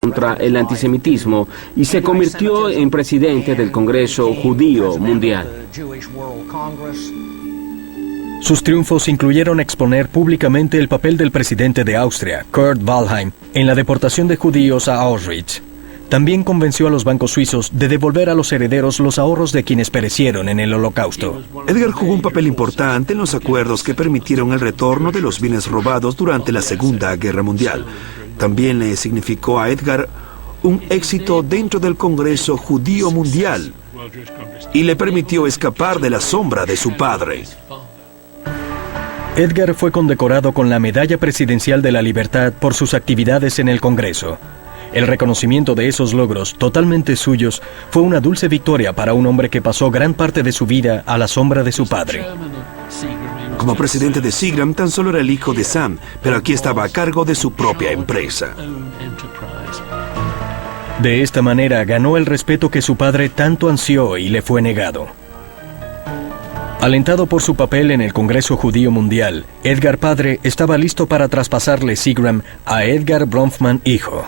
contra el antisemitismo y se convirtió en presidente del Congreso Judío Mundial. Sus triunfos incluyeron exponer públicamente el papel del presidente de Austria, Kurt Waldheim, en la deportación de judíos a Auschwitz. También convenció a los bancos suizos de devolver a los herederos los ahorros de quienes perecieron en el Holocausto. Edgar jugó un papel importante en los acuerdos que permitieron el retorno de los bienes robados durante la Segunda Guerra Mundial. También le significó a Edgar un éxito dentro del Congreso Judío Mundial y le permitió escapar de la sombra de su padre. Edgar fue condecorado con la Medalla Presidencial de la Libertad por sus actividades en el Congreso. El reconocimiento de esos logros, totalmente suyos, fue una dulce victoria para un hombre que pasó gran parte de su vida a la sombra de su padre. Como presidente de Seagram, tan solo era el hijo de Sam, pero aquí estaba a cargo de su propia empresa. De esta manera ganó el respeto que su padre tanto ansió y le fue negado. Alentado por su papel en el Congreso Judío Mundial, Edgar padre estaba listo para traspasarle Seagram a Edgar Bronfman hijo.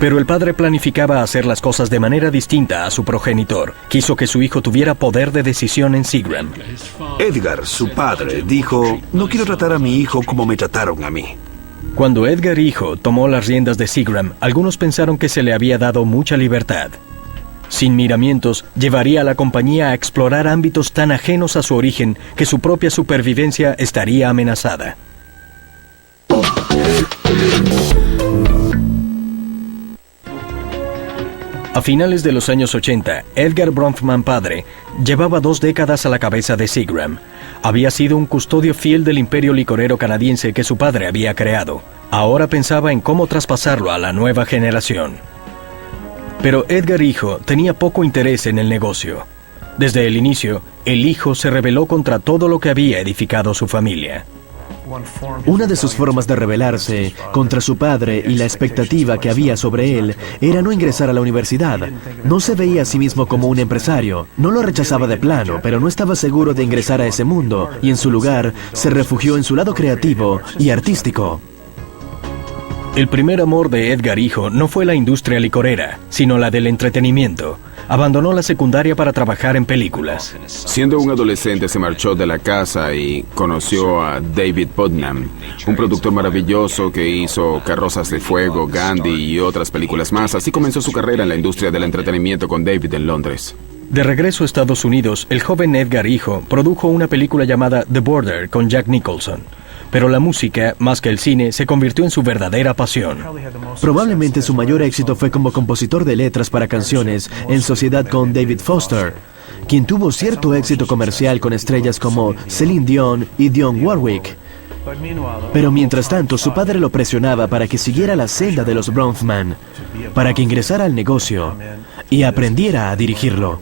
Pero el padre planificaba hacer las cosas de manera distinta a su progenitor. Quiso que su hijo tuviera poder de decisión en Seagram. Edgar, su padre, dijo: "No quiero tratar a mi hijo como me trataron a mí". Cuando Edgar hijo tomó las riendas de Seagram, algunos pensaron que se le había dado mucha libertad. Sin miramientos, llevaría a la compañía a explorar ámbitos tan ajenos a su origen que su propia supervivencia estaría amenazada. A finales de los años 80, Edgar Bronfman padre llevaba 2 décadas a la cabeza de Seagram. Había sido un custodio fiel del imperio licorero canadiense que su padre había creado. Ahora pensaba en cómo traspasarlo a la nueva generación. Pero Edgar hijo tenía poco interés en el negocio. Desde el inicio, el hijo se rebeló contra todo lo que había edificado su familia. Una de sus formas de rebelarse contra su padre y la expectativa que había sobre él era no ingresar a la universidad. No se veía a sí mismo como un empresario. No lo rechazaba de plano, pero no estaba seguro de ingresar a ese mundo y en su lugar se refugió en su lado creativo y artístico. El primer amor de Edgar hijo no fue la industria licorera, sino la del entretenimiento. Abandonó la secundaria para trabajar en películas. Siendo un adolescente se marchó de la casa y conoció a David Putnam, un productor maravilloso que hizo Carrozas de Fuego, Gandhi y otras películas más. Así comenzó su carrera en la industria del entretenimiento con David en Londres. De regreso a Estados Unidos, el joven Edgar hijo produjo una película llamada The Border con Jack Nicholson. Pero la música, más que el cine, se convirtió en su verdadera pasión. Probablemente su mayor éxito fue como compositor de letras para canciones en sociedad con David Foster, quien tuvo cierto éxito comercial con estrellas como Celine Dion y Dionne Warwick. Pero mientras tanto, su padre lo presionaba para que siguiera la senda de los Bronfman, para que ingresara al negocio y aprendiera a dirigirlo.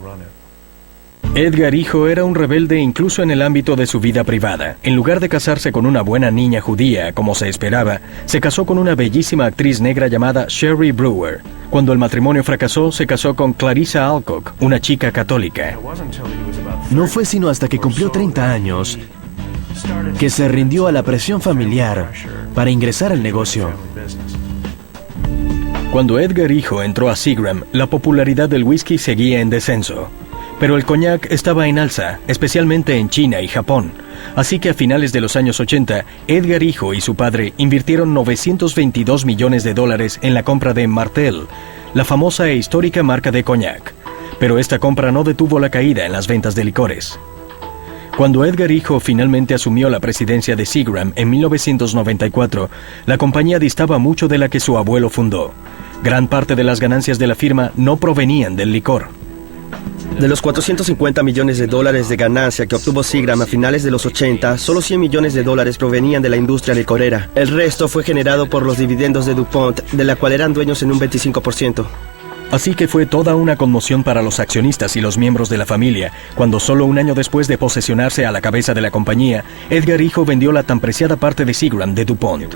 Edgar hijo era un rebelde incluso en el ámbito de su vida privada. En lugar de casarse con una buena niña judía, como se esperaba, se casó con una bellísima actriz negra llamada Sherry Brewer. Cuando el matrimonio fracasó, se casó con Clarissa Alcock, una chica católica. No fue sino hasta que cumplió 30 años que se rindió a la presión familiar para ingresar al negocio. Cuando Edgar hijo entró a Seagram, la popularidad del whisky seguía en descenso. Pero el coñac estaba en alza, especialmente en China y Japón. Así que a finales de los años 80, Edgar hijo y su padre invirtieron $922 millones en la compra de Martell, la famosa e histórica marca de coñac. Pero esta compra no detuvo la caída en las ventas de licores. Cuando Edgar hijo finalmente asumió la presidencia de Seagram en 1994, la compañía distaba mucho de la que su abuelo fundó. Gran parte de las ganancias de la firma no provenían del licor. De los $450 millones de ganancia que obtuvo Seagram a finales de los 80, solo $100 millones provenían de la industria licorera. El resto fue generado por los dividendos de DuPont, de la cual eran dueños en un 25%. Así que fue toda una conmoción para los accionistas y los miembros de la familia, cuando solo un año después de posesionarse a la cabeza de la compañía, Edgar hijo vendió la tan preciada parte de Seagram de DuPont.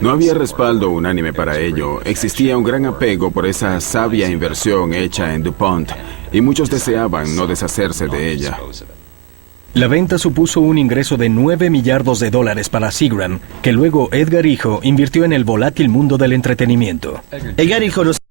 No había respaldo unánime para ello. Existía un gran apego por esa sabia inversión hecha en DuPont, y muchos deseaban no deshacerse de ella. La venta supuso un ingreso de 9 millardos de dólares para Seagram, que luego Edgar Hijo invirtió en el volátil mundo del entretenimiento. Edgar Hijo nos